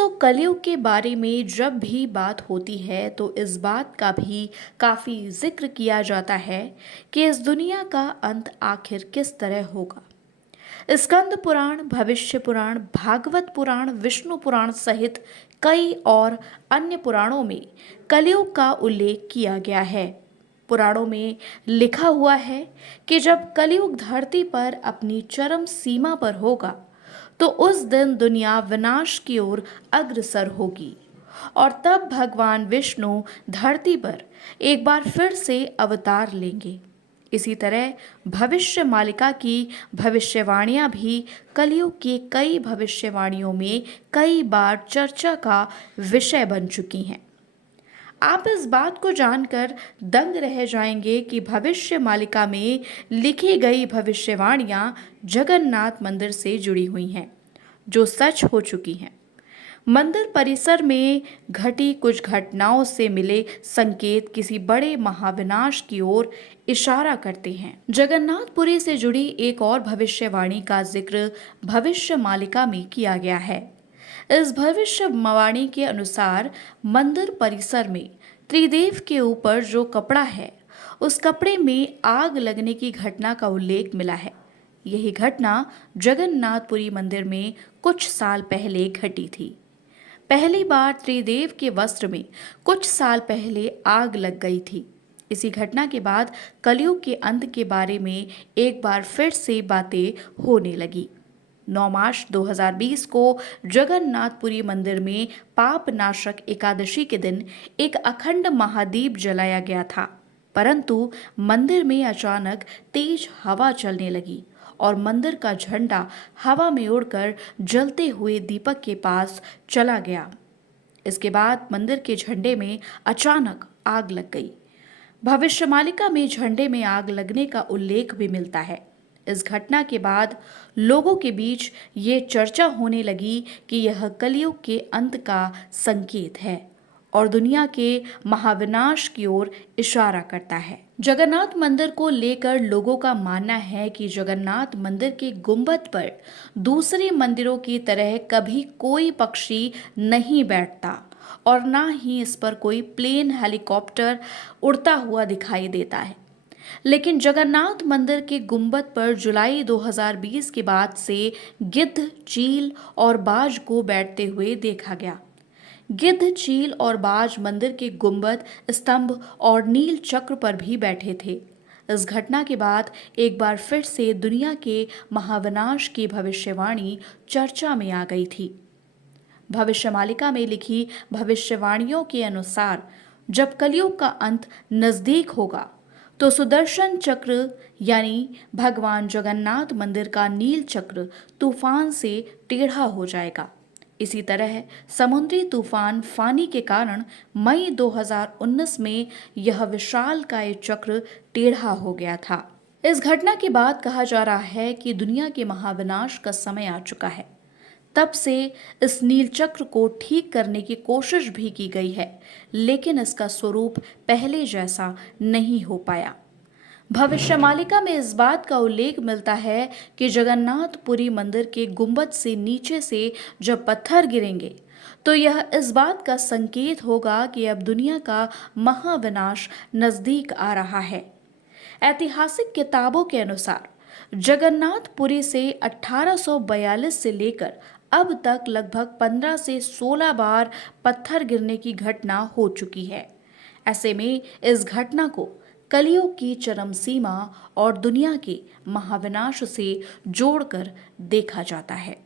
दोस्तों, कलयुग के बारे में जब भी बात होती है तो इस बात का भी काफ़ी जिक्र किया जाता है कि इस दुनिया का अंत आखिर किस तरह होगा। स्कंद पुराण, भविष्य पुराण, भागवत पुराण, विष्णु पुराण सहित कई और अन्य पुराणों में कलयुग का उल्लेख किया गया है। पुराणों में लिखा हुआ है कि जब कलयुग धरती पर अपनी चरम सीमा पर होगा तो उस दिन दुनिया विनाश की ओर अग्रसर होगी और तब भगवान विष्णु धरती पर एक बार फिर से अवतार लेंगे। इसी तरह भविष्य मालिका की भविष्यवाणियां भी कलयुग की कई भविष्यवाणियों में कई बार चर्चा का विषय बन चुकी हैं। आप इस बात को जानकर दंग रह जाएंगे कि भविष्य मालिका में लिखी गई भविष्यवाणियां जगन्नाथ मंदिर से जुड़ी हुई हैं, जो सच हो चुकी हैं। मंदिर परिसर में घटी कुछ घटनाओं से मिले संकेत किसी बड़े महाविनाश की ओर इशारा करते हैं। जगन्नाथपुरी से जुड़ी एक और भविष्यवाणी का जिक्र भविष्य मालिका में किया गया है। इस भविष्यवाणी के अनुसार मंदिर परिसर में त्रिदेव के ऊपर जो कपड़ा है, उस कपड़े में आग लगने की घटना का उल्लेख मिला है। यही घटना जगन्नाथपुरी मंदिर में कुछ साल पहले घटी थी। पहली बार त्रिदेव के वस्त्र में कुछ साल पहले आग लग गई थी। इसी घटना के बाद कलयुग के अंत के बारे में एक बार फिर से बातें होने लगी। 9 मार्च 2020 को जगन्नाथपुरी मंदिर में पाप नाशक एकादशी के दिन एक अखंड महादीप जलाया गया था, परंतु मंदिर में अचानक तेज हवा चलने लगी और मंदिर का झंडा हवा में उड़कर जलते हुए दीपक के पास चला गया। इसके बाद मंदिर के झंडे में अचानक आग लग गई। भविष्यमालिका में झंडे में आग लगने का उल्लेख भी मिलता है। इस घटना के बाद लोगों के बीच ये चर्चा होने लगी कि यह कलयुग के अंत का संकेत है और दुनिया के महाविनाश की ओर इशारा करता है। जगन्नाथ मंदिर को लेकर लोगों का मानना है कि जगन्नाथ मंदिर के गुंबद पर दूसरे मंदिरों की तरह कभी कोई पक्षी नहीं बैठता और ना ही इस पर कोई प्लेन, हेलीकॉप्टर उड़ता हुआ दिखाई देता है। लेकिन जगन्नाथ मंदिर के गुंबद पर जुलाई 2020 के बाद से गिद्ध, चील और बाज को बैठते हुए देखा गया। गिद्ध, चील और बाज मंदिर के गुंबद, स्तंभ और नील चक्र पर भी बैठे थे। इस घटना के बाद एक बार फिर से दुनिया के महाविनाश की भविष्यवाणी चर्चा में आ गई थी। भविष्यमालिका में लिखी भविष्यवाणियों के अनुसार जब कलयुग का अंत नजदीक होगा तो सुदर्शन चक्र यानी भगवान जगन्नाथ मंदिर का नील चक्र तूफान से टेढ़ा हो जाएगा। इसी तरह समुद्री तूफान फानी के कारण मई 2019 में यह विशालकाय चक्र टेढ़ा हो गया था। इस घटना के बाद कहा जा रहा है कि दुनिया के महाविनाश का समय आ चुका है। तब से इस नील चक्र को ठीक करने की कोशिश भी की गई है, लेकिन इसका स्वरूप पहले जैसा नहीं हो पाया। भविष्यमालिका में इस बात का उल्लेख मिलता है कि जगन्नाथपुरी मंदिर के गुंबद से नीचे से जब पत्थर गिरेंगे तो यह इस बात का संकेत होगा कि अब दुनिया का महाविनाश नजदीक आ रहा है। ऐतिहासिक किताबों के अनुसार जगन्नाथपुरी से 1842 से लेकर अब तक लगभग 15 से 16 बार पत्थर गिरने की घटना हो चुकी है। ऐसे में इस घटना को कलयुग की चरम सीमा और दुनिया के महाविनाश से जोड़कर देखा जाता है।